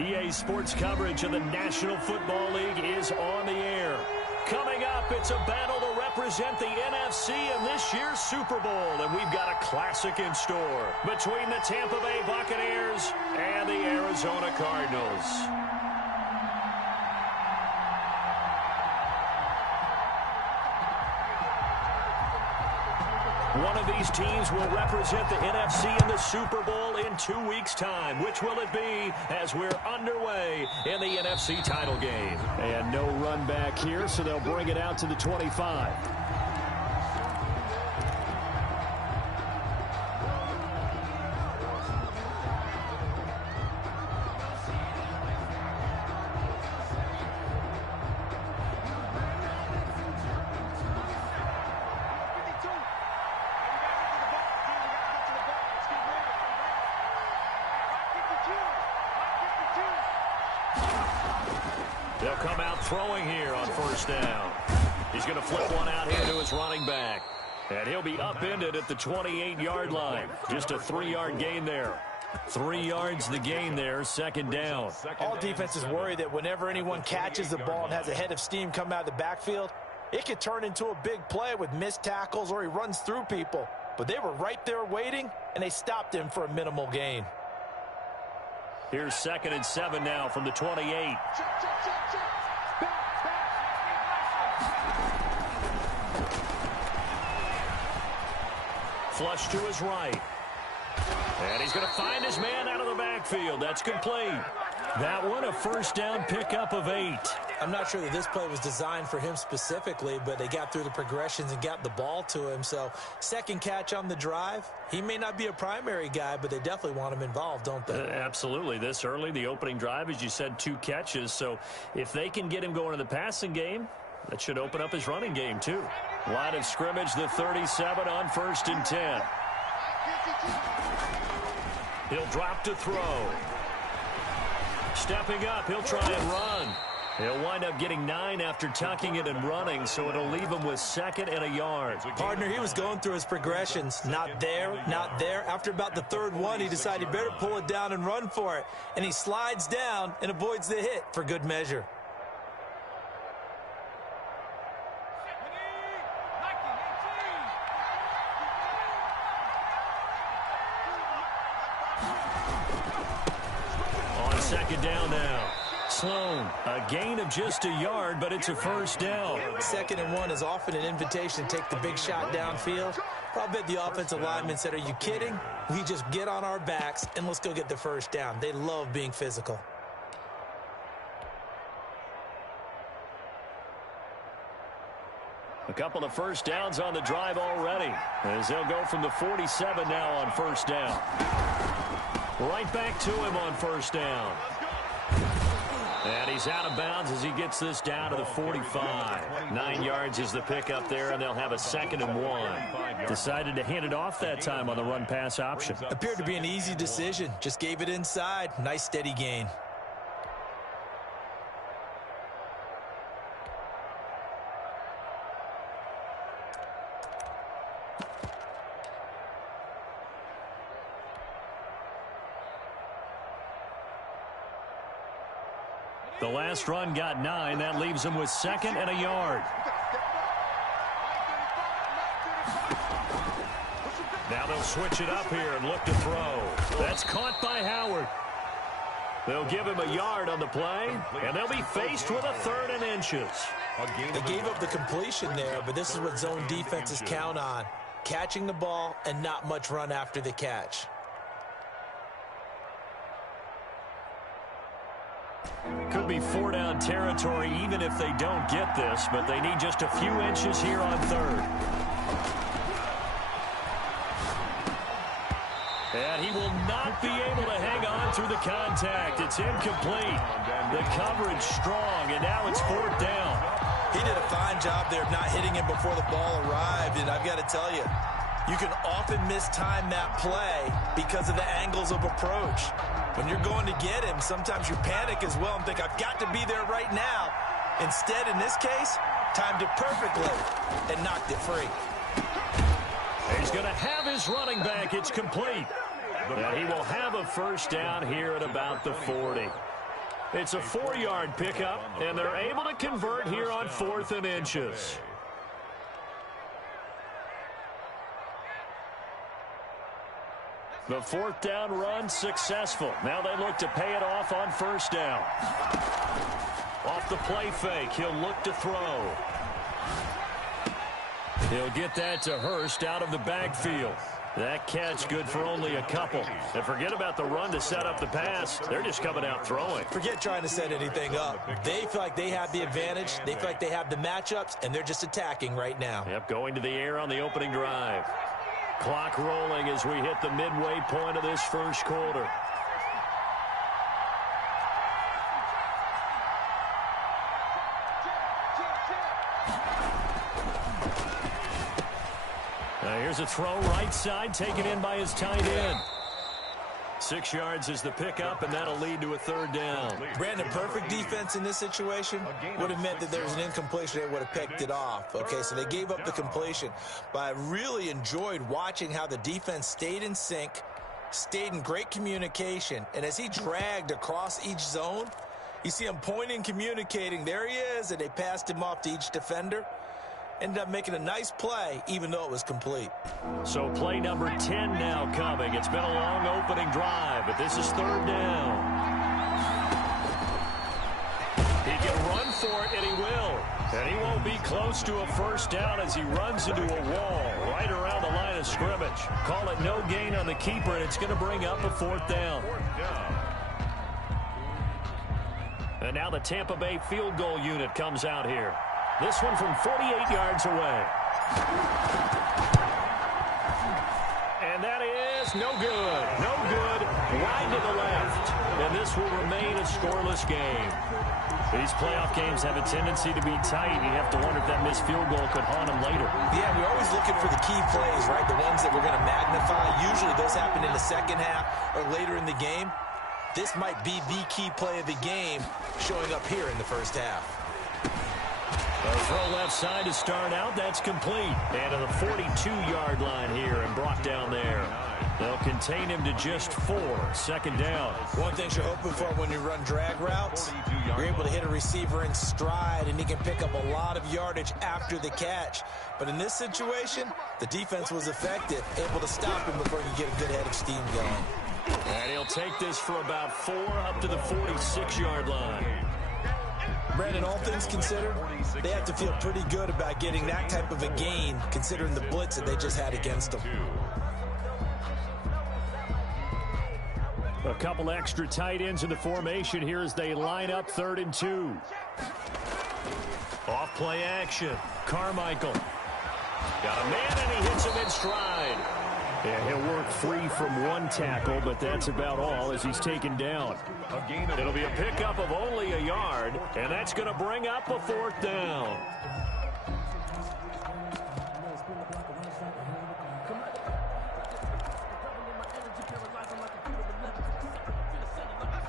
EA Sports coverage of the National Football League is on the air. Coming up, it's a battle to represent the NFC in this year's Super Bowl, and we've got a classic in store between the Tampa Bay Buccaneers and the Arizona Cardinals. One of these teams will represent the NFC in the Super Bowl in 2 weeks' time. Which will it be as we're underway in the NFC title game? And no run back here, so they'll bring it out to the 25. They'll come out throwing here on first down. He's going to flip one out here to his running back. And he'll be upended at the 28-yard line. Just a 3-yard gain there. 3 yards the gain there, second down. All defenses worry that whenever anyone catches the ball and has a head of steam come out of the backfield, it could turn into a big play with missed tackles or he runs through people. But they were right there waiting, and they stopped him for a minimal gain. Here's 2nd and 7 now from the 28. Flush to his right. And he's going to find his man out of the backfield. That's complete. That one, a first down pickup of 8. I'm not sure that this play was designed for him specifically, but they got through the progressions and got the ball to him. So, second catch on the drive. He may not be a primary guy, but they definitely want him involved, don't they? Absolutely. This early, the opening drive, as you said, 2 catches. So, if they can get him going in the passing game, that should open up his running game, too. Line of scrimmage, the 37 on 1st and 10. He'll drop to throw. Stepping up, he'll try and run. He'll wind up getting 9 after tucking it and running, so it'll leave him with 2nd and a yard. Partner, he was going through his progressions. Not there, not there. After about the 3rd one, he decided he better pull it down and run for it. And he slides down and avoids the hit for good measure. On 2nd down now. Sloan, a gain of just a yard, but it's a first down. 2nd and 1 is often an invitation to take the big shot downfield. I'll bet the offensive lineman said, are you kidding? We just get on our backs and let's go get the first down. They love being physical. A couple of first downs on the drive already, as they'll go from the 47 now on first down. Right back to him on first down. And he's out of bounds as he gets this down to the 45. 9 yards is the pickup there, and they'll have a 2nd and 1. Decided to hand it off that time on the run-pass option. Appeared to be an easy decision. Just gave it inside. Nice steady gain. The last run got 9. That leaves him with 2nd and a yard. Now they'll switch it up here and look to throw. That's caught by Howard. They'll give him a yard on the play, and they'll be faced with a 3rd and inches. They gave up the completion there, but this is what zone defenses count on. Catching the ball and not much run after the catch. Could be 4-down territory even if they don't get this, but they need just a few inches here on 3rd. And he will not be able to hang on through the contact. It's incomplete. The coverage strong, and now it's 4th down. He did a fine job there of not hitting him before the ball arrived, and I've got to tell you, you can often mistime that play because of the angles of approach. When you're going to get him, sometimes you panic as well and think, I've got to be there right now. Instead, in this case, timed it perfectly and knocked it free. He's going to have his running back. It's complete. And he will have a first down here at about the 40. It's a 4-yard pickup, and they're able to convert here on 4th and inches. The 4th down run successful. Now they look to pay it off on 1st down. Off the play fake, he'll look to throw. He'll get that to Hurst out of the backfield. That catch good for only a couple. And forget about the run to set up the pass. They're just coming out throwing. Forget trying to set anything up. They feel like they have the advantage. They feel like they have the matchups, and they're just attacking right now. Yep, going to the air on the opening drive. Clock rolling as we hit the midway point of this first quarter. Here's a throw right side, taken in by his tight end. 6 yards is the pickup, and that'll lead to a 3rd down. Brandon, perfect defense in this situation would have meant that there was an incompletion. They would have picked it off. Okay, so they gave up the completion. But I really enjoyed watching how the defense stayed in sync, stayed in great communication. And as he dragged across each zone, you see him pointing, communicating. There he is, and they passed him off to each defender. Ended up making a nice play, even though it was complete. So play number 10 now coming. It's been a long opening drive, but this is 3rd down. He can run for it, and he will. And he won't be close to a 1st down as he runs into a wall right around the line of scrimmage. Call it no gain on the keeper, and it's going to bring up a 4th down. And now the Tampa Bay field goal unit comes out here. This one from 48 yards away. And that is no good. No good. Wide to the left. And this will remain a scoreless game. These playoff games have a tendency to be tight. You have to wonder if that missed field goal could haunt them later. Yeah, we're always looking for the key plays, right? The ones that we're going to magnify. Usually those happen in the second half or later in the game. This might be the key play of the game showing up here in the first half. A throw left side to start out. That's complete. And to the 42-yard line here and brought down there. They'll contain him to just 4. 2nd down. One thing you're hoping for when you run drag routes, you're able to hit a receiver in stride, and he can pick up a lot of yardage after the catch. But in this situation, the defense was effective, able to stop him before he could get a good head of steam going. And he'll take this for about 4 up to the 46-yard line. Brandon, all things considered, they have to feel pretty good about getting that type of a gain, considering the blitz that they just had against them. A couple extra tight ends in the formation here as they line up 3rd and 2. Off play action. Carmichael. Got a man, and he hits him in stride. Yeah, he'll work free from one tackle, but that's about all as he's taken down. It'll be a pickup of only a yard, and that's going to bring up a 4th down.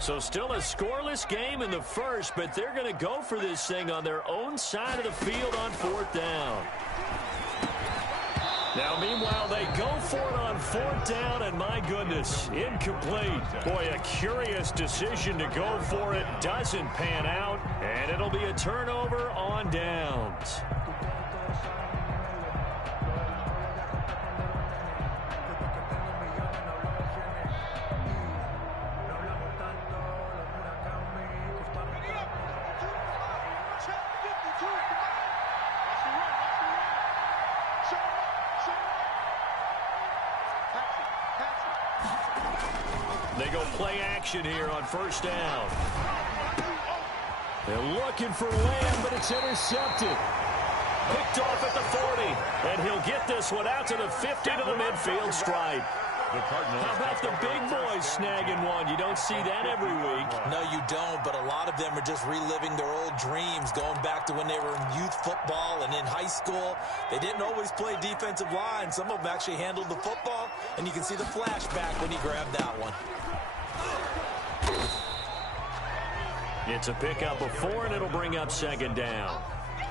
So still a scoreless game in the first, but they're going to go for this thing on their own side of the field on 4th down. Now, meanwhile, they go for it on 4th down, and my goodness, incomplete. Boy, a curious decision to go for it. Doesn't pan out, and it'll be a turnover on downs. They go play action here on 1st down. They're looking for Lamb, but it's intercepted. Picked off at the 40, and he'll get this one out to the 50 to the midfield stripe. How about the big boys snagging one? You don't see that every week. No, you don't, but a lot of them are just reliving their old dreams, going back to when they were in youth football and in high school. They didn't always play defensive line. Some of them actually handled the football, and you can see the flashback when he grabbed that one. It's a pickup of 4, and it'll bring up 2nd down.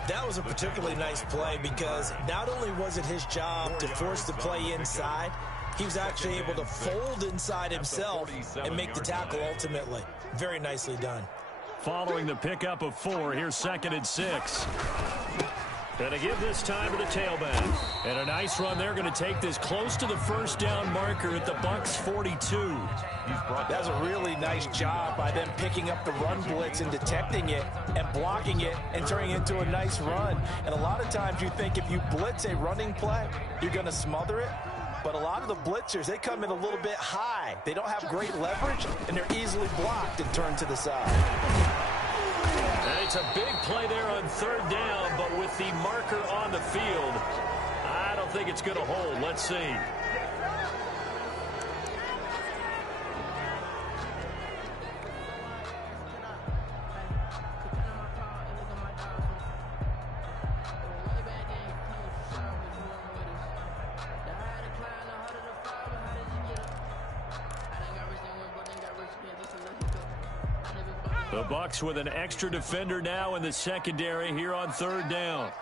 That was a particularly nice play because not only was it his job to force the play inside, he was actually able to fold inside himself and make the tackle ultimately. Very nicely done. following the pickup of 4. Here's 2nd and 6. Going to give this time to the tailback. And a nice run there. Going to take this close to the first down marker at the Bucs 42. That's a really nice job by them picking up the run blitz and detecting it and blocking it and turning it into a nice run. And a lot of times you think if you blitz a running play, you're going to smother it. But a lot of the blitzers, they come in a little bit high. They don't have great leverage, and they're easily blocked and turned to the side. And it's a big play there on 3rd down, but with the marker on the field, I don't think it's going to hold. Let's see. The Bucs with an extra defender now in the secondary here on 3rd down.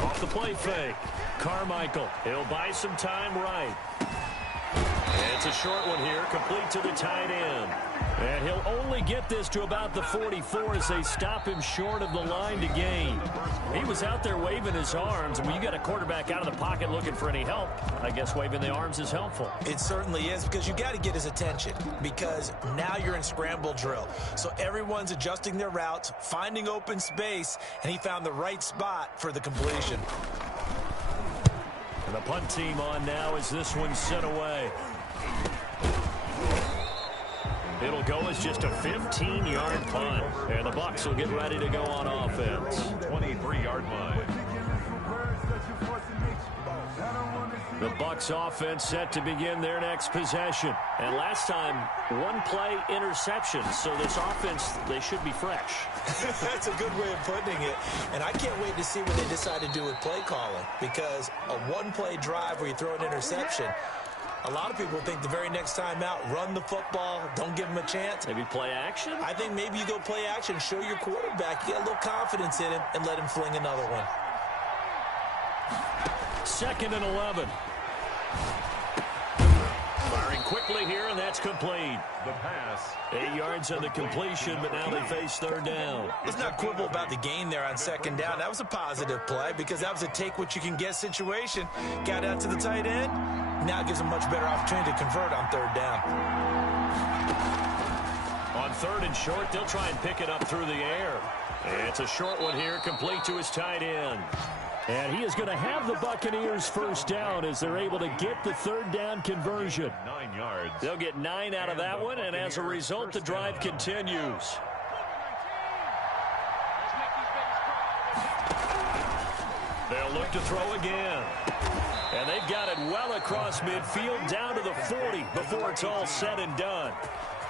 Off the play fake. Carmichael. He'll buy some time right. It's a short one here, complete to the tight end. And he'll only get this to about the 44 as they stop him short of the line to gain. He was out there waving his arms, and when you got a quarterback out of the pocket looking for any help, I guess waving the arms is helpful. It certainly is, because you got to get his attention, because now you're in scramble drill. So everyone's adjusting their routes, finding open space, and he found the right spot for the completion. And the punt team on now as this one's sent away. It'll go as just a 15-yard punt. And the Bucs will get ready to go on offense. 23-yard line. The Bucs offense set to begin their next possession. And last time, 1-play interception. So this offense, they should be fresh. That's a good way of putting it. And I can't wait to see what they decide to do with play calling. Because a 1-play drive where you throw an interception, a lot of people think the very next time out, run the football, don't give him a chance. Maybe play action? I think maybe you go play action, show your quarterback, you get a little confidence in him, and let him fling another one. 2nd and 11. Firing quickly here, and that's complete. The pass. 8 yards on the completion, but now they face 3rd down. Let's not quibble about the gain there on 2nd down. That was a positive play because that was a take-what-you-can-get situation. Got out to the tight end. Now it gives them much better opportunity to convert on 3rd down. On 3rd and short, they'll try and pick it up through the air. It's a short one here, complete to his tight end. And he is going to have the Buccaneers first down as they're able to get the 3rd down conversion. 9 yards. They'll get 9 out of that one, and as a result, the drive continues. They'll look to throw again. And they've got it well across midfield down to the 40 before it's all said and done.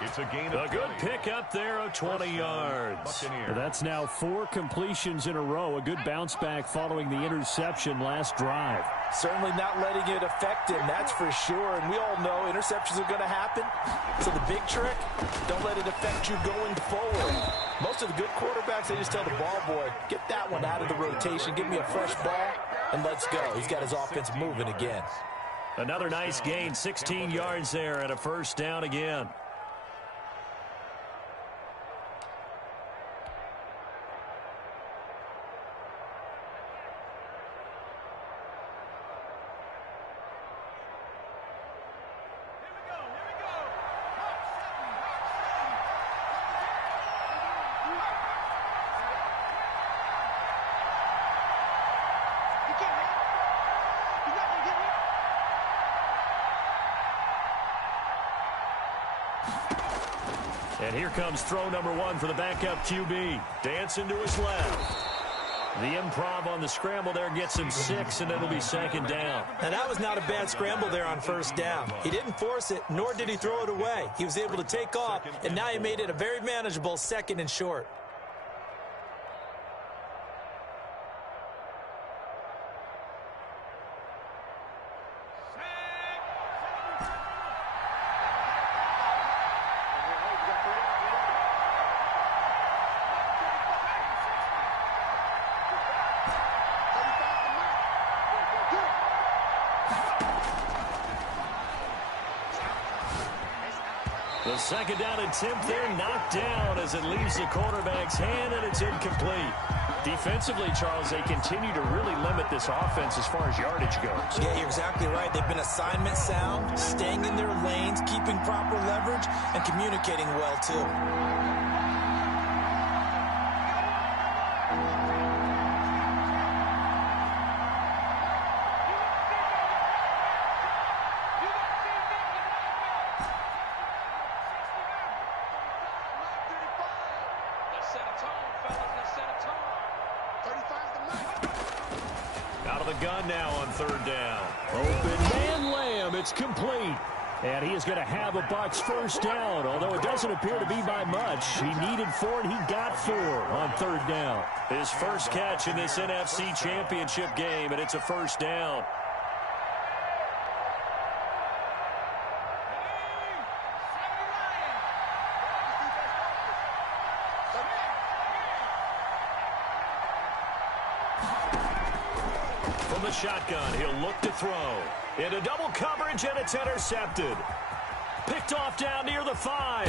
It's a gain A good pickup there of 20 yards. That's now 4 completions in a row. A good bounce back following the interception last drive. Certainly not letting it affect him, that's for sure. And we all know interceptions are going to happen. So the big trick, don't let it affect you going forward. Most of the good quarterbacks, they just tell the ball boy, get that one out of the rotation, give me a fresh ball, and let's go. He's got his offense moving again. Another nice gain, 16 yards there and a first down again. And here comes throw number 1 for the backup QB. Dancing to his left. The improv on the scramble there gets him 6, and it'll be 2nd down. Now, that was not a bad scramble there on 1st down. He didn't force it, nor did he throw it away. He was able to take off, and now he made it a very manageable 2nd and short. The second down attempt there knocked down as it leaves the quarterback's hand, and it's incomplete. Defensively, Charles, they continue to really limit this offense as far as yardage goes. Yeah, you're exactly right. They've been assignment sound, staying in their lanes, keeping proper leverage, and communicating well, too. Out of the gun now on third down. Open man Lamb. It's complete. And he is going to have a Bucs first down, although it doesn't appear to be by much. He needed 4, and he got 4 on third down. His first catch in this NFC Championship game, and it's a first down. From the shotgun, he'll look to throw. Into double coverage, and it's intercepted. Picked off down near the 5.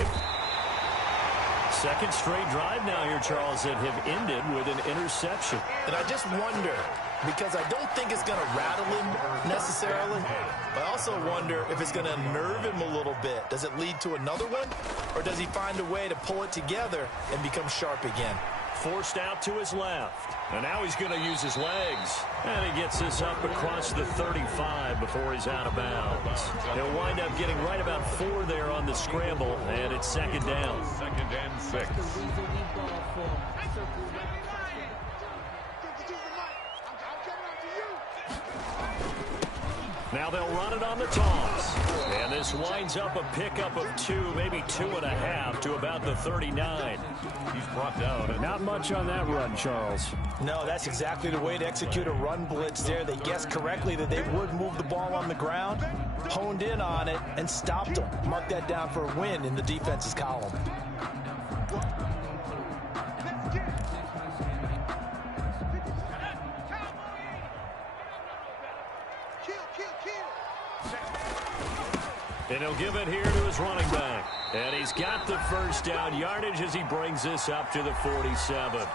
Second straight drive now here, Charles, that have ended with an interception. And I just wonder, because I don't think it's going to rattle him necessarily, but I also wonder if it's going to unnerve him a little bit. Does it lead to another one, or does he find a way to pull it together and become sharp again? Forced out to his left. And now he's going to use his legs. And he gets this up across the 35 before he's out of bounds. He'll wind up getting right about 4 there on the scramble, and it's second down. Second and 6. Now they'll run it on the toss. And this winds up a pickup of 2, maybe 2.5 to about the 39. He's brought down. Not much on that run, Charles. No, that's exactly the way to execute a run blitz there. They guessed correctly that they would move the ball on the ground, honed in on it, and stopped them. Mark that down for a win in the defense's column. And he'll give it here to his running back. And he's got the first down yardage as he brings this up to the 47.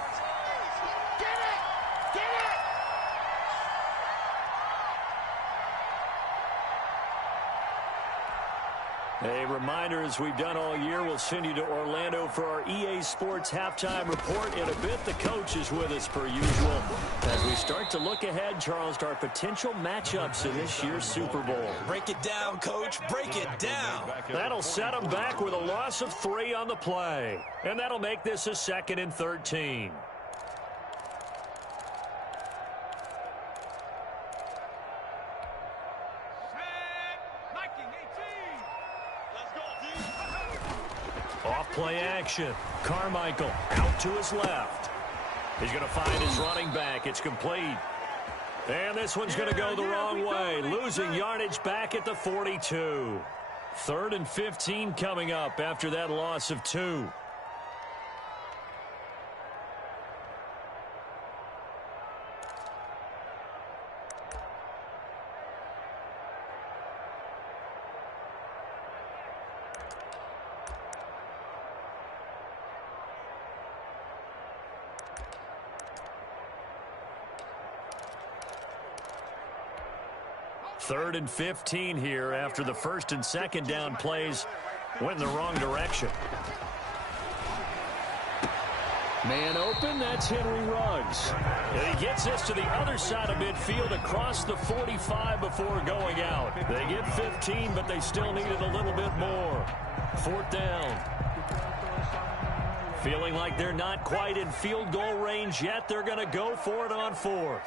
A reminder, as we've done all year, we'll send you to Orlando for our EA Sports halftime report. In a bit, the coach is with us per usual. As we start to look ahead, Charles, to our potential matchups in this year's Super Bowl. Break it down, Coach. Break it down. That'll set him back with a loss of 3 on the play. And that'll make this a 2nd and 13. Play action. Carmichael out to his left. He's going to find his running back. It's complete. And this one's going to go the wrong way. Losing yardage back at the 42. 3rd and 15 coming up after that loss of 2. Third and 15 here after the 1st and 2nd down plays went in the wrong direction. Man open, that's Henry Ruggs. And he gets this to the other side of midfield across the 45 before going out. They get 15, but they still needed a little bit more. 4th down. Feeling like they're not quite in field goal range yet. They're going to go for it on 4th.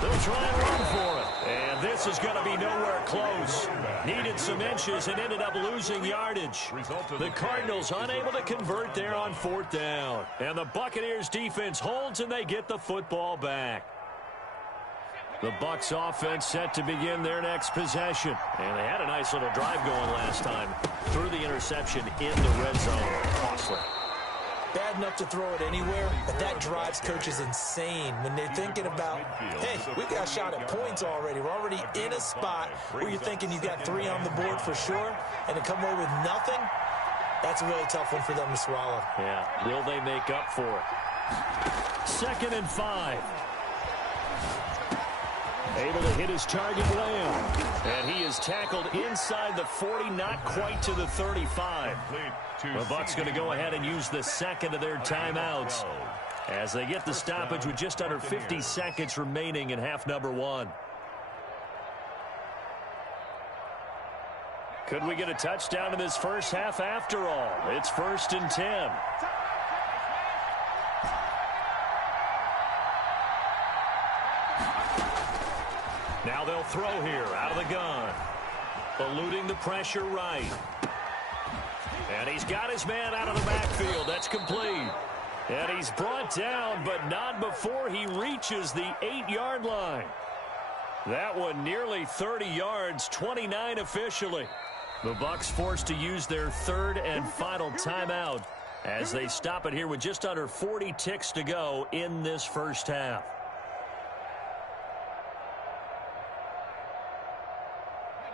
They'll try and run for it. And this is going to be nowhere close. Needed some inches and ended up losing yardage. The Cardinals unable to convert there on 4th down. And the Buccaneers defense holds and they get the football back. The Bucs offense set to begin their next possession. And they had a nice little drive going last time. Threw the interception in the red zone. Costly. bad enough to throw it anywhere, but that drives coaches insane when they're thinking about, hey, we got a shot at points already. We're already in a spot where you're thinking you got 3 on the board for sure, and to come away with nothing, that's a really tough one for them to swallow. Yeah, will they make up for it? 2nd and 5. Able to hit his target, Lamb. And he is tackled inside the 40, not quite to the 35. The Bucs going to go ahead and use the second of their timeouts as they get the stoppage with just under 50 seconds remaining in half number 1. Could we get a touchdown in this first half after all? It's 1st and 10. Now they'll throw here out of the gun. Eluding the pressure right. And he's got his man out of the backfield. That's complete. And he's brought down, but not before he reaches the 8-yard line. That one nearly 30 yards, 29 officially. The Bucs forced to use their 3rd and final timeout as they stop it here with just under 40 ticks to go in this first half.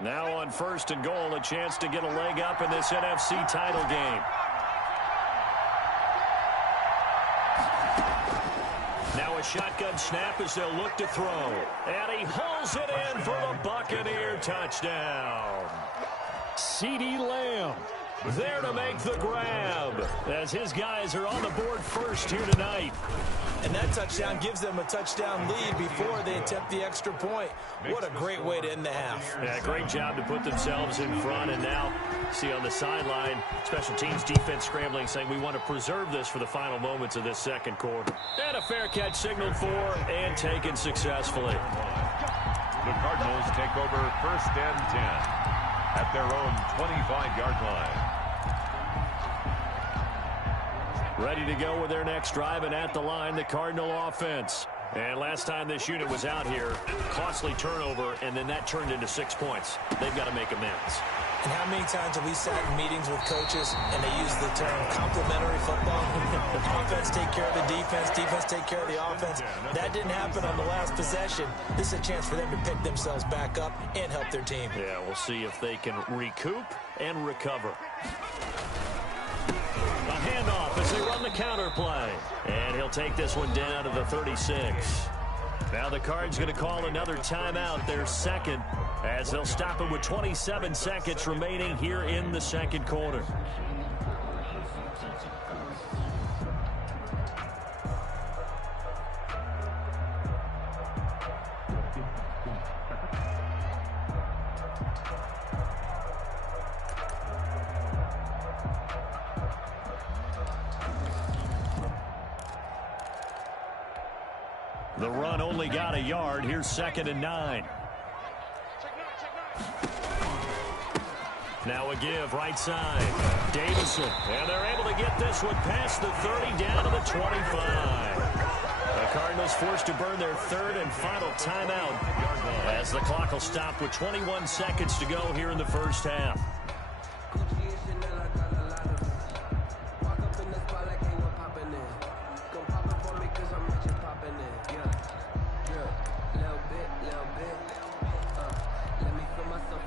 Now on 1st and goal, a chance to get a leg up in this NFC title game. Now a shotgun snap as they'll look to throw. And he hauls it in for the Buccaneer touchdown. CeeDee Lamb there to make the grab as his guys are on the board first here tonight. And that touchdown gives them a touchdown lead before they attempt the extra point. What a great way to end the half. Yeah, great job to put themselves in front. And now, see on the sideline, special teams defense scrambling, saying we want to preserve this for the final moments of this second quarter. And a fair catch signaled for and taken successfully. The Cardinals take over 1st and 10 at their own 25-yard line. Ready to go with their next drive, and at the line, the Cardinal offense. And last time this unit was out here, costly turnover, and then that turned into 6 points. They've got to make amends. And how many times have we sat in meetings with coaches and they use the term complementary football? Offense take care of the defense, defense take care of the offense. That didn't happen on the last possession. This is a chance for them to pick themselves back up and help their team. Yeah, we'll see if they can recoup and recover. A handoff as they run the counter play. And he'll take this one down to the 36. Now the Cards going to call another timeout, their second, as they'll stop it with 27 seconds remaining here in the second quarter. The run only got a yard. Here's 2nd and 9. Now a give right side. Davison. And they're able to get this one past the 30 down to the 25. The Cardinals forced to burn their 3rd and final timeout as the clock will stop with 21 seconds to go here in the first half.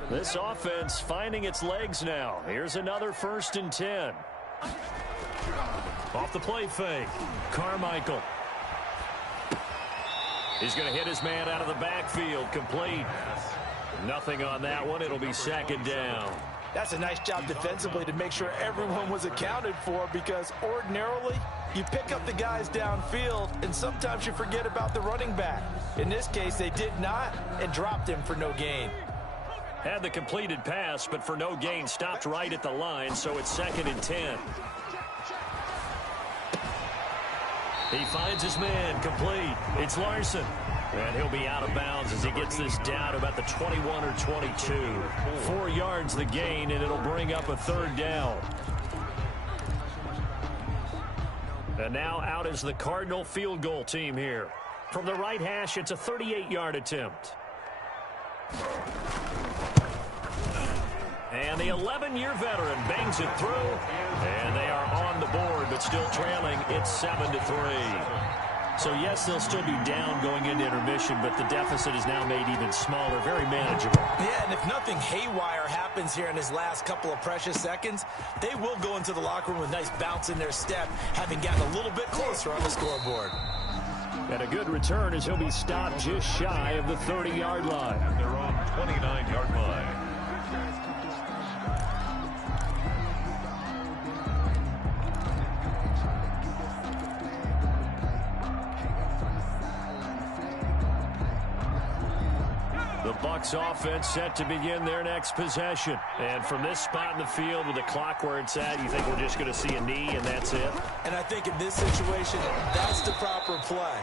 This offense finding its legs now. Here's another 1st and 10. Off the play fake. Carmichael. He's going to hit his man out of the backfield. Complete. Nothing on that one. It'll be 2nd down. That's a nice job defensively to make sure everyone was accounted for, because ordinarily you pick up the guys downfield and sometimes you forget about the running back. In this case, they did not and dropped him for no gain. Had the completed pass, but for no gain, stopped right at the line, so it's 2nd and 10. He finds his man, complete. It's Larson. And he'll be out of bounds as he gets this down about the 21 or 22. 4 yards the gain, and it'll bring up a 3rd down. And now out is the Cardinal field goal team here. From the right hash, it's a 38-yard attempt. And the 11-year veteran bangs it through, and they are on the the board, but still trailing. It's 7-3. So, yes, they'll still be down going into intermission, but the deficit is now made even smaller, very manageable. Yeah, and if nothing haywire happens here in his last couple of precious seconds, they will go into the locker room with a nice bounce in their step, having gotten a little bit closer on the scoreboard. And a good return as he'll be stopped just shy of the 30-yard line. At their own 29-yard line. The Bucs offense set to begin their next possession. And from this spot in the field with the clock where it's at, you think we're just going to see a knee and that's it? And I think in this situation, that's the proper play.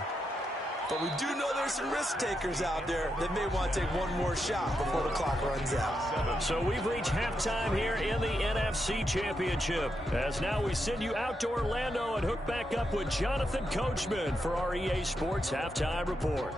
But we do know there's some risk takers out there that may want to take one more shot before the clock runs out. So we've reached halftime here in the NFC Championship. As now we send you out to Orlando and hook back up with Jonathan Coachman for our EA Sports Halftime Report.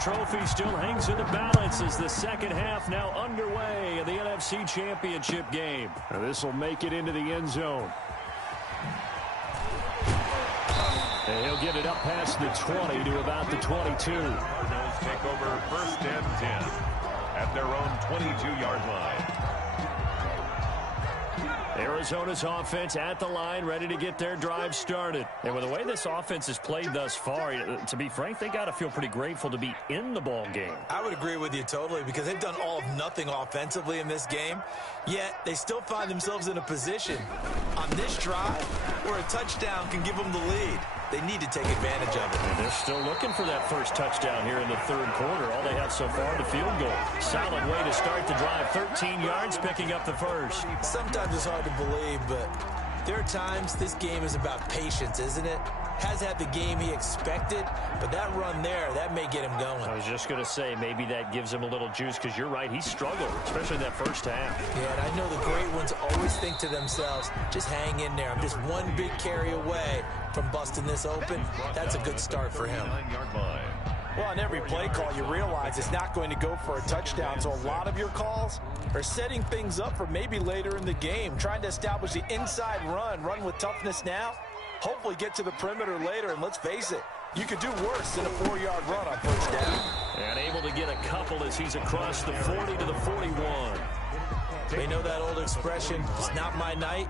Trophy still hangs in the balance as the second half now underway in the NFC Championship game. This will make it into the end zone. And he'll get it up past the 20 to about the 22. Cardinals take over first and 10 at their own 22-yard line. Arizona's offense at the line, ready to get their drive started. And with the way this offense has played thus far, to be frank, they got to feel pretty grateful to be in the ball game. I would agree with you totally because they've done all of nothing offensively in this game, yet they still find themselves in a position on this drive where a touchdown can give them the lead. They need to take advantage of it. And they're still looking for that first touchdown here in the third quarter. All they have so far, the field goal. Solid way to start the drive. 13 yards, picking up the first. Sometimes it's hard to believe, but there are times this game is about patience, isn't it? Has had the game he expected, but that run there, that may get him going. I was just going to say, maybe that gives him a little juice, because you're right, he struggled, especially that first half. Yeah, and I know the great ones always think to themselves, just hang in there. I'm just one big carry away from busting this open. That's a good start for him. Well, on every play call, you realize it's not going to go for a touchdown, so a lot of your calls are setting things up for maybe later in the game, trying to establish the inside run with toughness now, hopefully get to the perimeter later, and let's face it, you could do worse than a 4-yard run on first down. And able to get a couple as he's across the 40 to the 41. They know that old expression, it's not my night.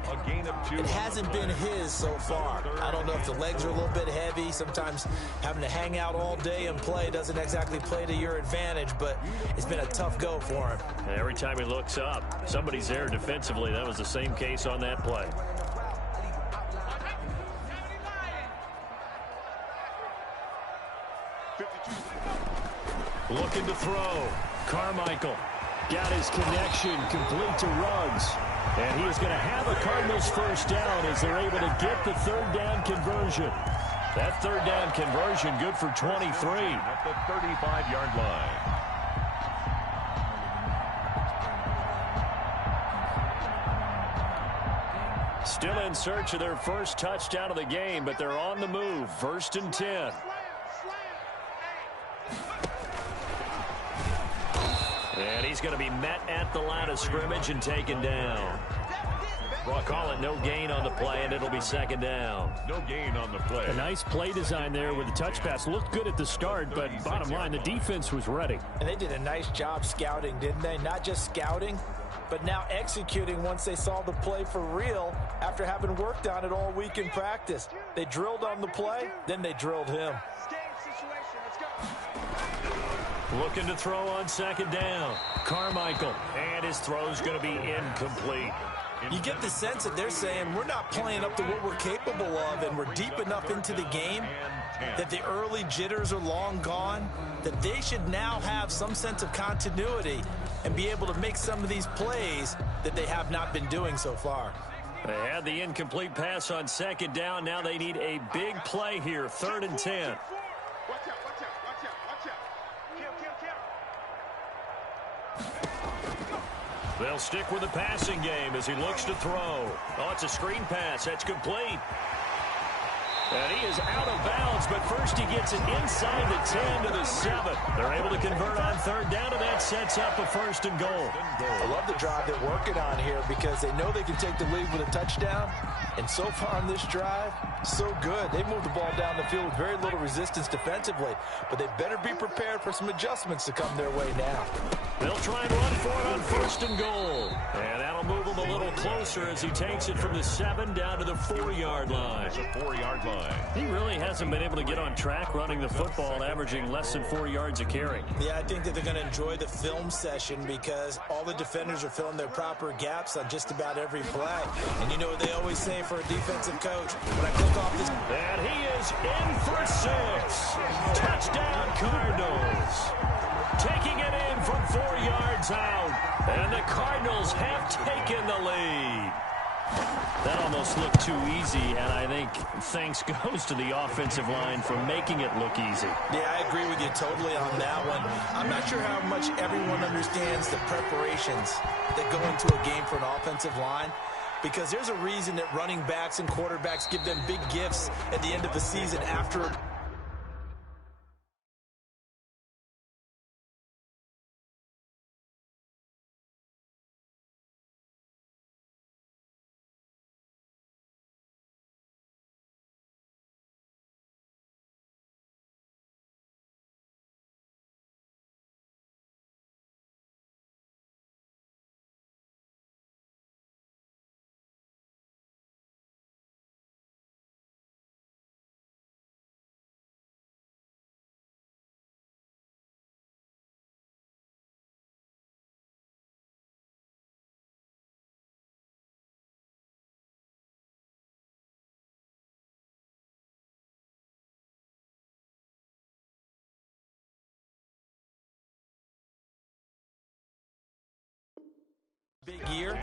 It hasn't been his so far. I don't know if the legs are a little bit heavy. Sometimes having to hang out all day and play doesn't exactly play to your advantage, but it's been a tough go for him. And every time he looks up, somebody's there defensively. That was the same case on that play. Looking to throw. Carmichael got his connection complete to Ruggs. And he is going to have a Cardinals first down as they're able to get the third down conversion. That third down conversion good for 23. At the 35-yard line. Still in search of their first touchdown of the game, but they're on the move. First and 10. And he's going to be met at the line of scrimmage and taken down. Well, call it no gain on the play, and it'll be second down. No gain on the play. A nice play design there with the touch pass. Looked good at the start, but bottom line, the defense was ready. And they did a nice job scouting, didn't they? Not just scouting, but now executing once they saw the play for real after having worked on it all week in practice. They drilled on the play, then they drilled him. Looking to throw on second down. Carmichael, and his throw's going to be incomplete. You get the sense that they're saying we're not playing up to what we're capable of, and we're deep enough into the game that the early jitters are long gone, that they should now have some sense of continuity and be able to make some of these plays that they have not been doing so far. They had the incomplete pass on second down. Now they need a big play here, third and 10. They'll stick with the passing game as he looks to throw. Oh, it's a screen pass. That's complete. And he is out of bounds, but first he gets it inside the 10 to the 7. They're able to convert on third down, and that sets up a first and goal. I love the drive they're working on here because they know they can take the lead with a touchdown. And so far on this drive, so good. They moved the ball down the field with very little resistance defensively, but they better be prepared for some adjustments to come their way now. They'll try and run for it on first and goal. And that'll move him a little closer as he takes it from the 7 down to the 4-yard line. It's a 4-yard line. He really hasn't been able to get on track running the football, averaging less than 4 yards a carry. Yeah, I think that they're going to enjoy the film session because all the defenders are filling their proper gaps on just about every play. And you know what they always say for a defensive coach? When I click off this... And he is in for 6. Touchdown, Cardinals. Taking it in from 4 yards out. And the Cardinals have taken the lead. That almost looked too easy, and I think thanks goes to the offensive line for making it look easy. Yeah, I agree with you totally on that one. I'm not sure how much everyone understands the preparations that go into a game for an offensive line, because there's a reason that running backs and quarterbacks give them big gifts at the end of the season after... Big year,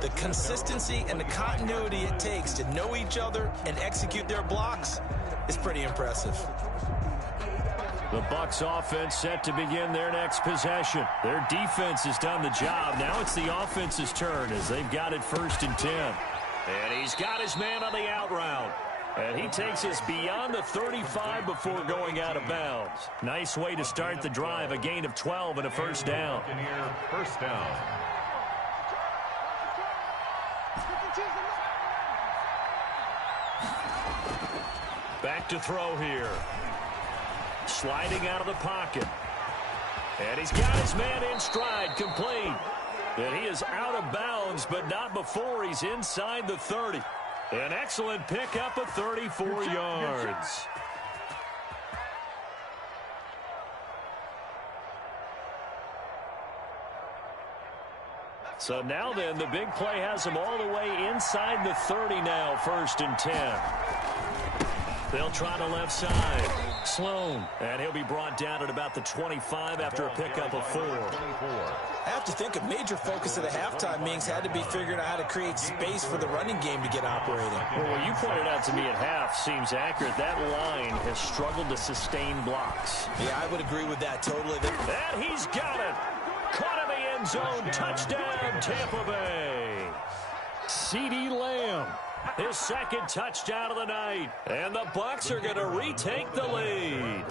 the consistency and the continuity it takes to know each other and execute their blocks is pretty impressive. The Bucs offense set to begin their next possession. Their defense has done the job. Now it's the offense's turn as they've got it 1st and 10. And he's got his man on the out route. And he takes us beyond the 35 before going out of bounds. Nice way to start the drive, a gain of 12 and a first down. First down. Back to throw here. Sliding out of the pocket. And he's got his man in stride, complete. And he is out of bounds, but not before he's inside the 30. An excellent pickup of 34 yards. So now then, the big play has him all the way inside the 30 now, 1st and 10. They'll try the left side. Sloan. And he'll be brought down at about the 25 after a pickup of 4. I have to think a major focus of the halftime meetings had to be figuring out how to create space for the running game to get operating. Well, what you pointed out to me at half seems accurate. That line has struggled to sustain blocks. Yeah, I would agree with that totally. And he's got it. Caught in the end zone. Touchdown, Tampa Bay. CeeDee Lamb. His 2nd touchdown of the night. And the Bucs are going to retake the lead.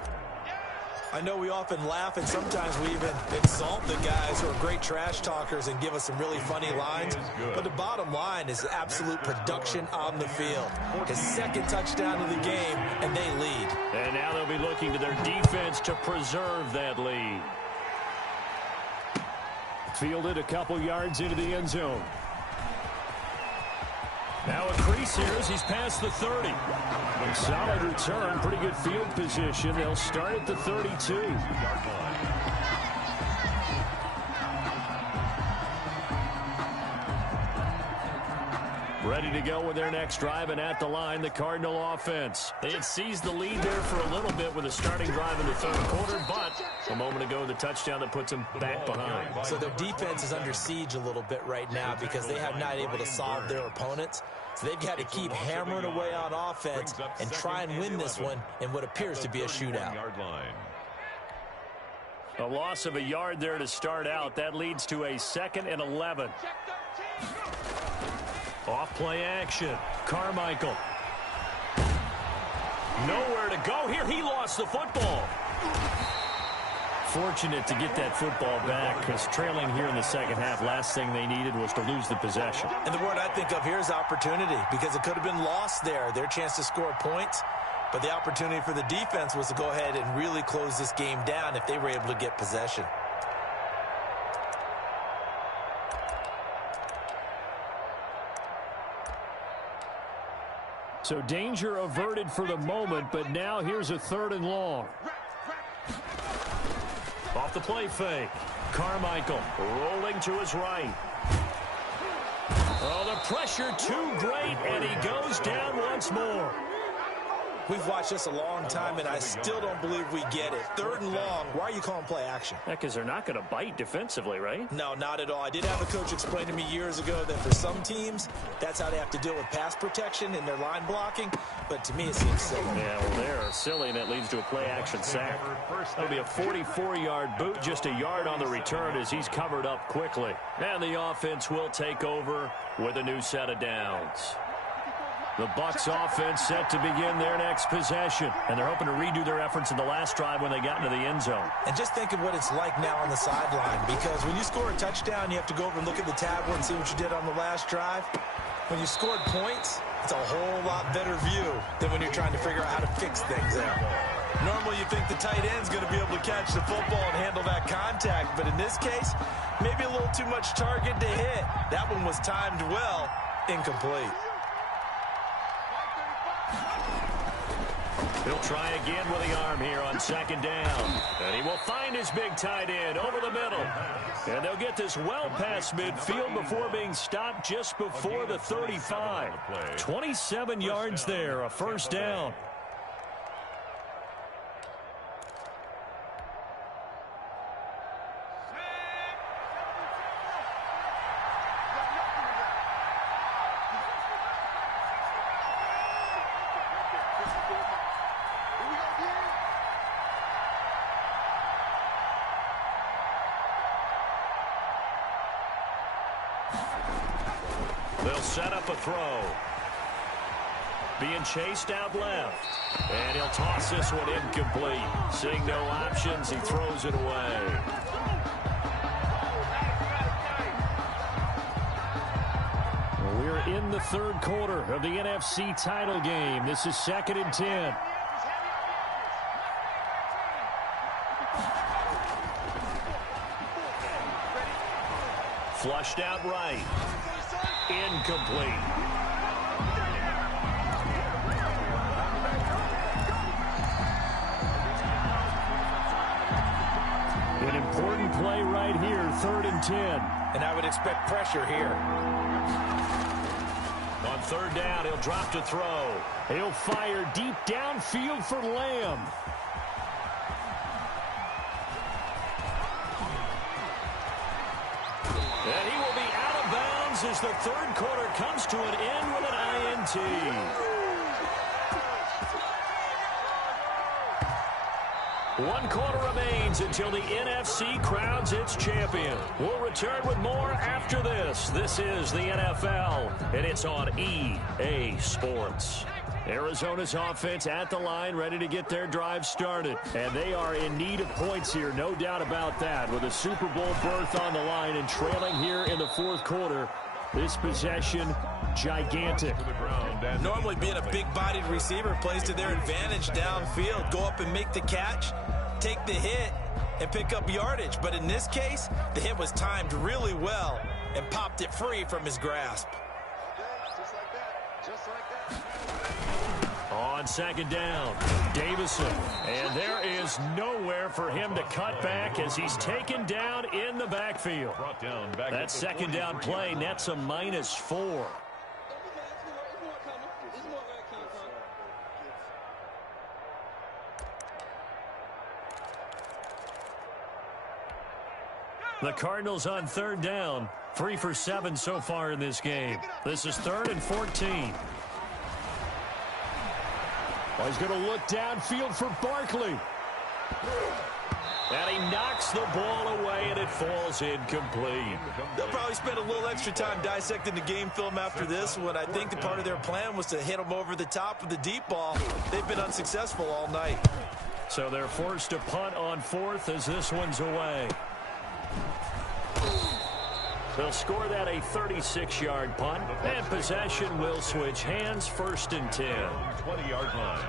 I know we often laugh and sometimes we even exalt the guys who are great trash talkers and give us some really funny lines. But the bottom line is absolute production on the field. His 2nd touchdown of the game, and they lead. And now they'll be looking to their defense to preserve that lead. Fielded a couple yards into the end zone. Now a crease here as he's past the 30. Solid return, pretty good field position. They'll start at the 32. Ready to go with their next drive, and at the line, the Cardinal offense. They had seized the lead there for a little bit with a starting drive in the 3rd quarter, but a moment ago, the touchdown that puts them back behind. So their defense is under siege a little bit right now because they have not able to solve their opponents. So they've got to keep hammering away on offense and try and win this one in what appears to be a shootout. A loss of a yard there to start out. That leads to a 2nd and 11. Off play action. Carmichael. Nowhere to go here. He lost the football. Fortunate to get that football back, because trailing here in the second half, last thing they needed was to lose the possession. And the word I think of here is opportunity, because it could have been lost there. Their chance to score points. But the opportunity for the defense was to go ahead and really close this game down if they were able to get possession. So danger averted for the moment, but now here's a 3rd and long. Off the play fake. Carmichael rolling to his right. Oh, the pressure too great, and he goes down once more. We've watched this a long time, and I still don't believe we get it. 3rd and long. Why are you calling play action? Because they're not going to bite defensively, right? No, not at all. I did have a coach explain to me years ago that for some teams, that's how they have to deal with pass protection and their line blocking. But to me, it seems silly. Yeah, well, they're silly, and it leads to a play-action sack. That'll be a 44-yard boot, just a yard on the return as he's covered up quickly. And the offense will take over with a new set of downs. The Bucs offense set to begin their next possession, and they're hoping to redo their efforts in the last drive when they got into the end zone. And just think of what it's like now on the sideline, because when you score a touchdown, you have to go over and look at the tablet and see what you did on the last drive. When you scored points, it's a whole lot better view than when you're trying to figure out how to fix things out. Normally, you think the tight end's going to be able to catch the football and handle that contact, but in this case, maybe a little too much target to hit. That one was timed well, incomplete. He'll try again with the arm here on 2nd down. And he will find his big tight end over the middle. And they'll get this well past midfield before being stopped just before the 35. 27 yards there, a 1st down. They'll set up a throw. Being chased out left. And he'll toss this one incomplete. Seeing no options, he throws it away. We're in the 3rd quarter of the NFC title game. This is 2nd and 10. Flushed out right. Incomplete. An important play right here, 3rd and 10. And I would expect pressure here. On 3rd down, he'll drop to throw. He'll fire deep downfield for Lamb. And he will be out of bounds as the 3rd quarter comes to an end with an INT. 1 quarter remains until the NFC crowns its champion. We'll return with more after this. This is the NFL, and it's on EA Sports. Arizona's offense at the line, ready to get their drive started. And they are in need of points here, no doubt about that. With a Super Bowl berth on the line and trailing here in the 4th quarter, this possession, gigantic. Normally being a big-bodied receiver plays to their advantage downfield. Go up and make the catch, take the hit, and pick up yardage. But in this case, the hit was timed really well and popped it free from his grasp. On 2nd down, Davison. And there is nowhere for him to cut back as he's taken down in the backfield. That 2nd down play nets a -4. The Cardinals on 3rd down, 3 for 7 so far in this game. This is 3rd and 14. Well, he's going to look downfield for Barkley. And he knocks the ball away, and it falls incomplete. They'll probably spend a little extra time dissecting the game film after this one. I think that part of their plan was to hit them over the top with the deep ball. They've been unsuccessful all night. So they're forced to punt on fourth as this one's away. They'll score that a 36-yard punt, and possession will switch hands, 1st and 10. 20-yard line.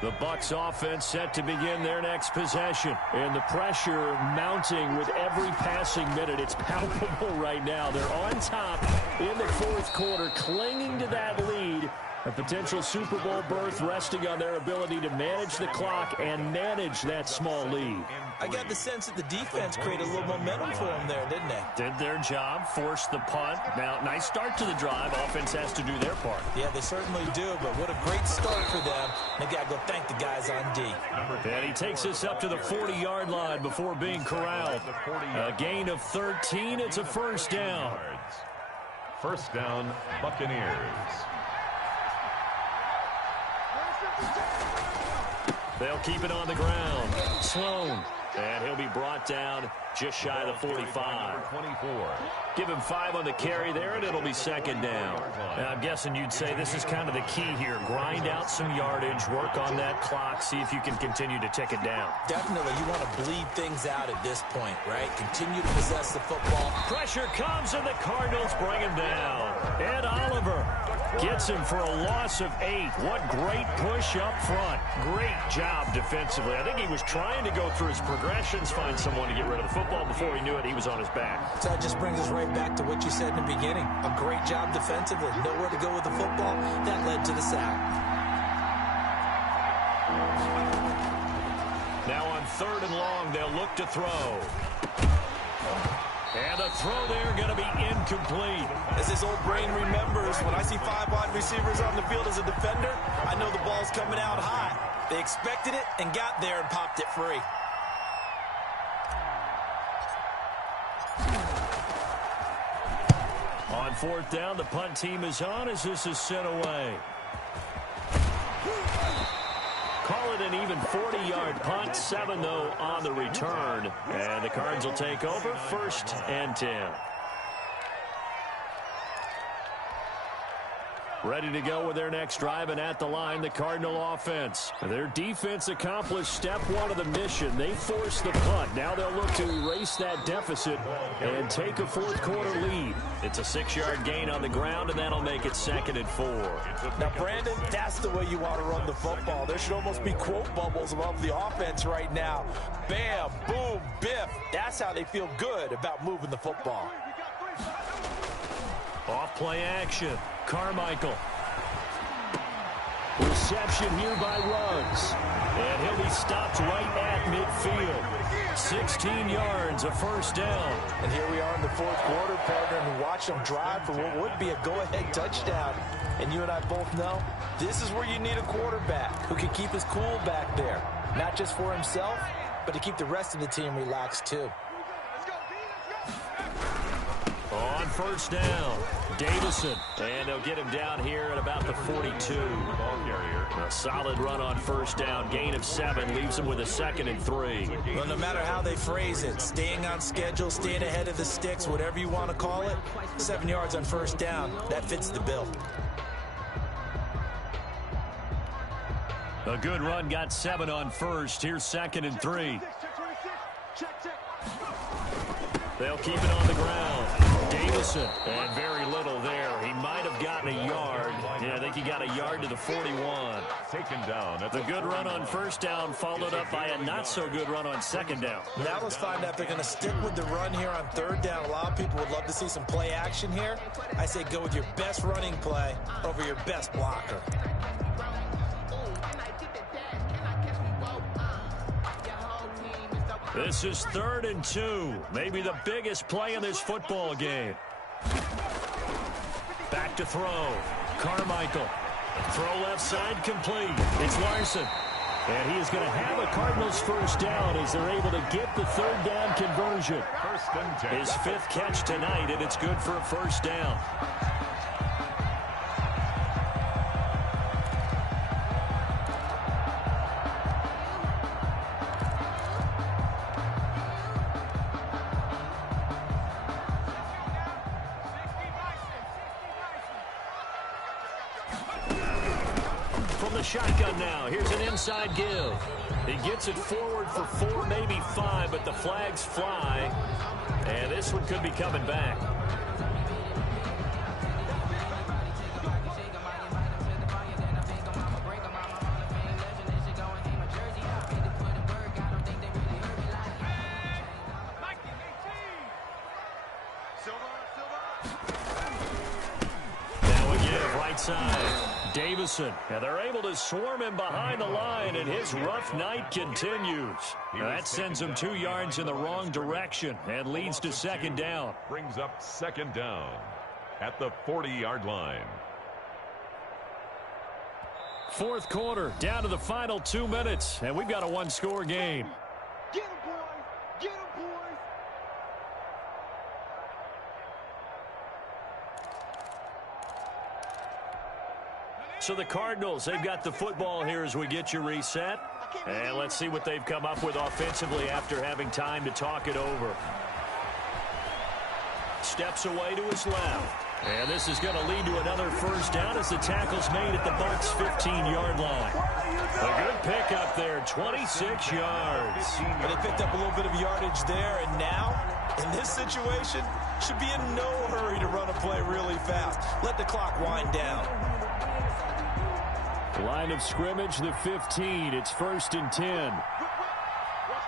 The Bucs offense set to begin their next possession. And the pressure mounting with every passing minute. It's palpable right now. They're on top in the 4th quarter, clinging to that lead. A potential Super Bowl berth resting on their ability to manage the clock and manage that small lead. I got the sense that the defense created a little momentum for them there, didn't they? Did their job, forced the punt. Now, nice start to the drive. Offense has to do their part. Yeah, they certainly do, but what a great start for them. They got to go thank the guys on D. And he takes us up to the 40-yard line before being corralled. A gain of 13. It's a 1st down. 1st down, Buccaneers. They'll keep it on the ground. Sloan. And he'll be brought down just shy of the 45. 24. Give him 5 on the carry there, and it'll be 2nd down. Now, I'm guessing you'd say this is kind of the key here. Grind out some yardage, work on that clock, see if you can continue to tick it down. Definitely, you want to bleed things out at this point, right? Continue to possess the football. Pressure comes, and the Cardinals bring him down. Ed Oliver gets him for a loss of 8. What great push up front. Great job defensively. I think he was trying to go through his progressions, find someone to get rid of the football. Before he knew it, he was on his back. So that just brings us right back to what you said in the beginning. A great job defensively. Nowhere to go with the football. That led to the sack. Now on 3rd and long, they'll look to throw. And the throw there going to be incomplete. As his old brain remembers, when I see 5 wide receivers on the field as a defender, I know the ball's coming out high. They expected it and got there and popped it free. On 4th down, the punt team is on as this is sent away. Call it an even 40-yard punt. 7, though, on the return. And the Cards will take over 1st and 10. Ready to go with their next drive, and at the line, the Cardinal offense. Their defense accomplished step 1 of the mission. They forced the punt. Now they'll look to erase that deficit and take a 4th quarter lead. It's a 6-yard gain on the ground, and that'll make it 2nd and 4. Now, Brandon, that's the way you want to run the football. There should almost be quote bubbles above the offense right now. Bam, boom, biff. That's how they feel good about moving the football. Off play action. Carmichael. Reception here by Ruggs. And he'll be stopped right at midfield. 16 yards, a 1st down. And here we are in the 4th quarter, partner, and watch them drive for what would be a go-ahead touchdown. And you and I both know this is where you need a quarterback who can keep his cool back there. Not just for himself, but to keep the rest of the team relaxed too. On 1st down, Davison. And they'll get him down here at about the 42. A solid run on 1st down. Gain of 7 leaves him with a 2nd and 3. Well, no matter how they phrase it, staying on schedule, staying ahead of the sticks, whatever you want to call it, 7 yards on 1st down, that fits the bill. A good run, got 7 on 1st. Here's 2nd and 3. They'll keep it on the ground. Davison, and very little there. He might have gotten a yard. Yeah, I think he got a yard to the 41. Taken down. The good run on 1st down followed up by a not-so-good run on 2nd down. Now let's find out if they're going to stick with the run here on 3rd down. A lot of people would love to see some play action here. I say go with your best running play over your best blocker. This is 3rd and 2. Maybe the biggest play in this football game. Back to throw. Carmichael. Throw left side complete. It's Larson. And he is going to have a Cardinals 1st down as they're able to get the 3rd down conversion. 1st and 10. His 5th catch tonight, and it's good for a 1st down. From the shotgun now, here's an inside give. He gets it forward for 4, maybe 5, but the flags fly. And this one could be coming back. Now again, right side. Davison, and they're able to swarm him behind the line, and his rough night continues. That sends him 2 yards in the wrong direction and leads to second down. Brings up second down at the 40-yard line. Fourth quarter, down to the final 2 minutes, and we've got a one-score game. Get him, boys! Get him, boys! So the Cardinals, they've got the football here as we get you reset. And let's see what they've come up with offensively after having time to talk it over. Steps away to his left. And this is going to lead to another first down as the tackle's made at the Bucs' 15-yard line. A good pickup there, 26 yards. But they picked up a little bit of yardage there, and now, in this situation, should be in no hurry to run a play really fast. Let the clock wind down. Line of scrimmage, the 15. It's 1st and 10. Watch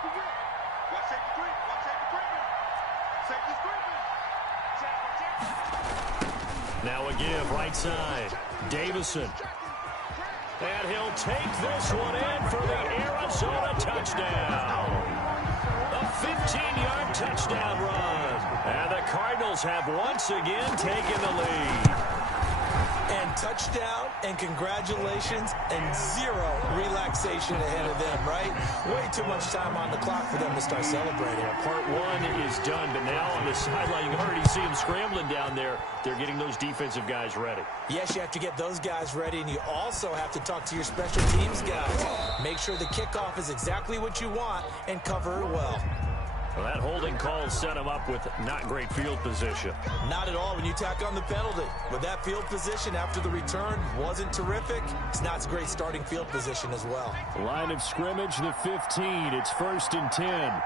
the whip. Watch safety creep. Watch safety creeping. Safety's creeping. Now a give, right side. Davison. And he'll take this one in for the Arizona touchdown. A 15-yard touchdown run. And the Cardinals have once again taken the lead. And touchdown, and congratulations, and 0 relaxation ahead of them, right? Way too much time on the clock for them to start celebrating. Part 1 is done, but now on the sideline, you can already see them scrambling down there. They're getting those defensive guys ready. Yes, you have to get those guys ready, and you also have to talk to your special teams guys. Make sure the kickoff is exactly what you want and cover it well. Well, that holding call set him up with not great field position. Not at all when you tack on the penalty. But that field position after the return wasn't terrific. It's not a great starting field position as well. Line of scrimmage, the 15. It's 1st and 10.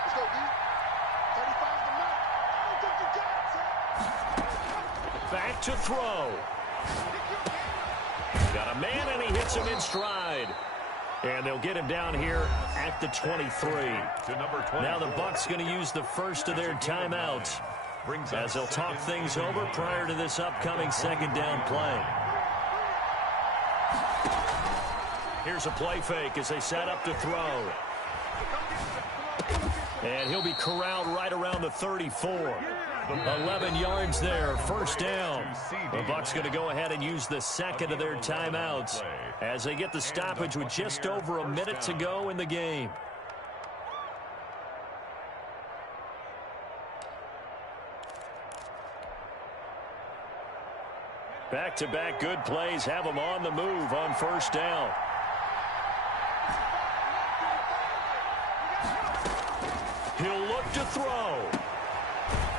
Let's go, D. 35's the mark. I don't think you got it, son. Back to throw. Got a man, and he hits him in stride. And they'll get him down here at the 23. To number 20. Now the Bucs going to use the first of their timeouts as they'll talk things over prior to this upcoming second down play. Here's a play fake as they set up to throw. And he'll be corralled right around the 34. 11 yards there, first down. The Bucs going to go ahead and use the second of their timeouts as they get the stoppage with just over a minute to go in the game. Back-to-back good plays have them on the move on first down. He'll look to throw.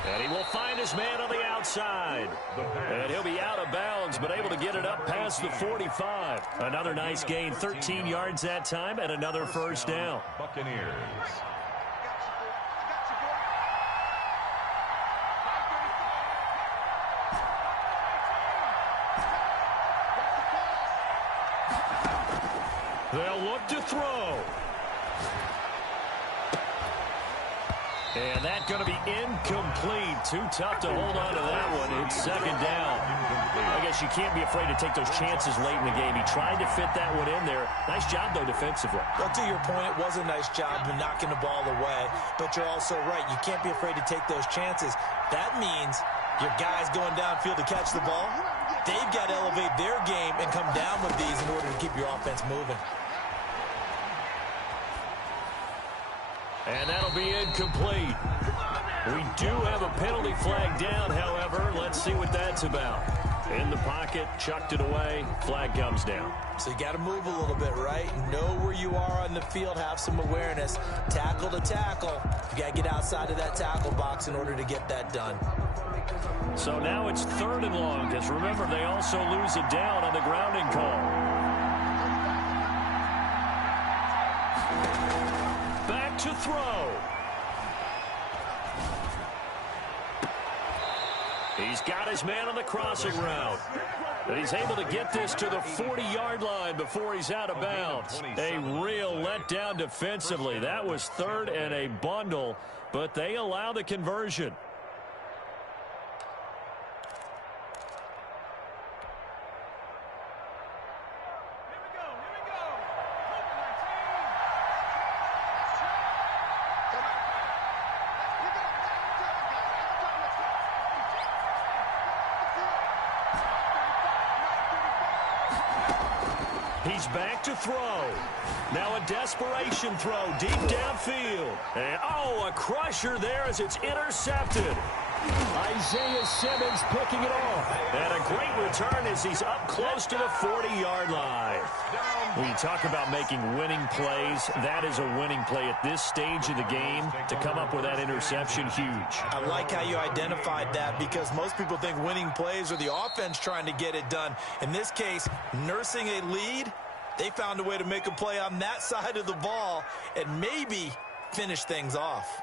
And he will find his man on the outside. And he'll be out of bounds, but able to get it up past the 45. Another nice gain, 13 yards that time, and another first down. Buccaneers. They'll look to throw. And that's going to be incomplete. Too tough to hold on to that one. It's second down. I guess you can't be afraid to take those chances late in the game. He tried to fit that one in there. Nice job, though, defensively. Well, to your point, it was a nice job of knocking the ball away. But you're also right. You can't be afraid to take those chances. That means your guys going downfield to catch the ball, they've got to elevate their game and come down with these in order to keep your offense moving. And that'll be incomplete. We do have a penalty flag down, however. Let's see what that's about. In the pocket, chucked it away, flag comes down. So you got to move a little bit, right? Know where you are on the field, have some awareness. Tackle to tackle. You got to get outside of that tackle box in order to get that done. So now it's 3rd and long, because remember, they also lose it down on the grounding call. Back to throw. He's got his man on the crossing route. But he's able to get this to the 40-yard line before he's out of bounds. A real letdown defensively. That was 3rd and a bundle, but they allow the conversion. He's back to throw. Now a desperation throw deep downfield. And, a crusher there as it's intercepted. Isaiah Simmons picking it off. And a great return as he's up close to the 40-yard line. When you talk about making winning plays, that is a winning play at this stage of the game. To come up with that interception, huge. I like how you identified that, because most people think winning plays are the offense trying to get it done. In this case, nursing a lead, they found a way to make a play on that side of the ball and maybe finish things off.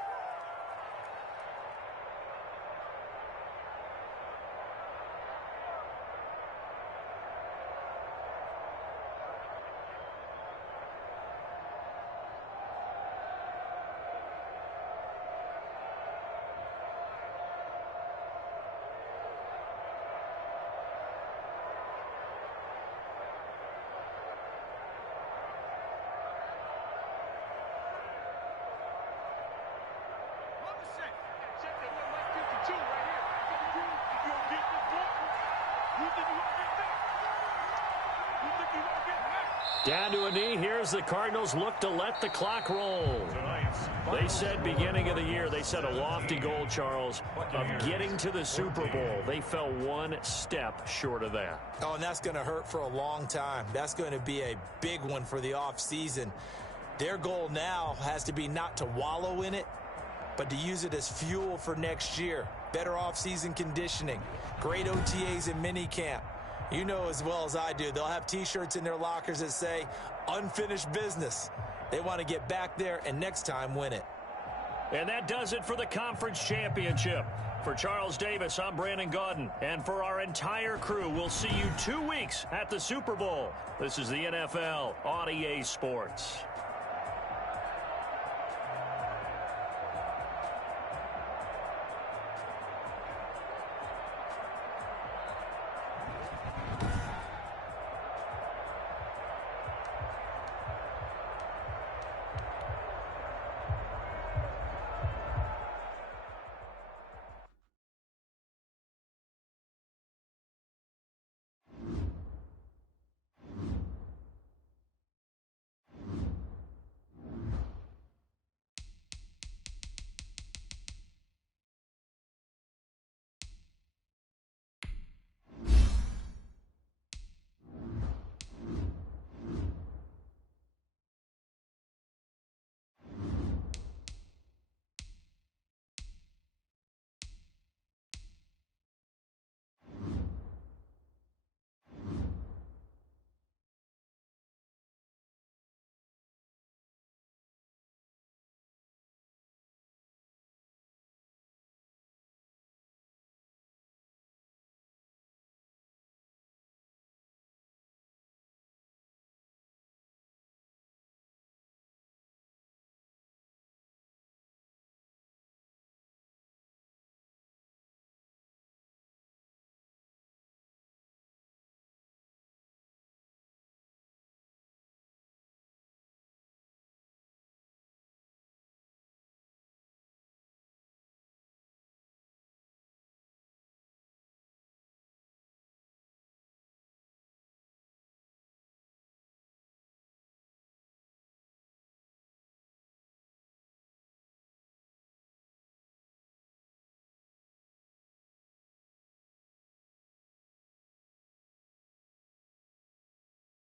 Down to a knee. Here's the Cardinals look to let the clock roll. They said beginning of the year, they set a lofty goal, Charles, of getting to the Super Bowl. They fell one step short of that. Oh, and that's going to hurt for a long time. That's going to be a big one for the offseason. Their goal now has to be not to wallow in it, but to use it as fuel for next year. Better offseason conditioning, great OTAs and minicamp. You know as well as I do, they'll have T-shirts in their lockers that say, unfinished business. They want to get back there and next time win it. And that does it for the conference championship. For Charles Davis, I'm Brandon Gaudin. And for our entire crew, we'll see you 2 weeks at the Super Bowl. This is the NFL on EA Sports.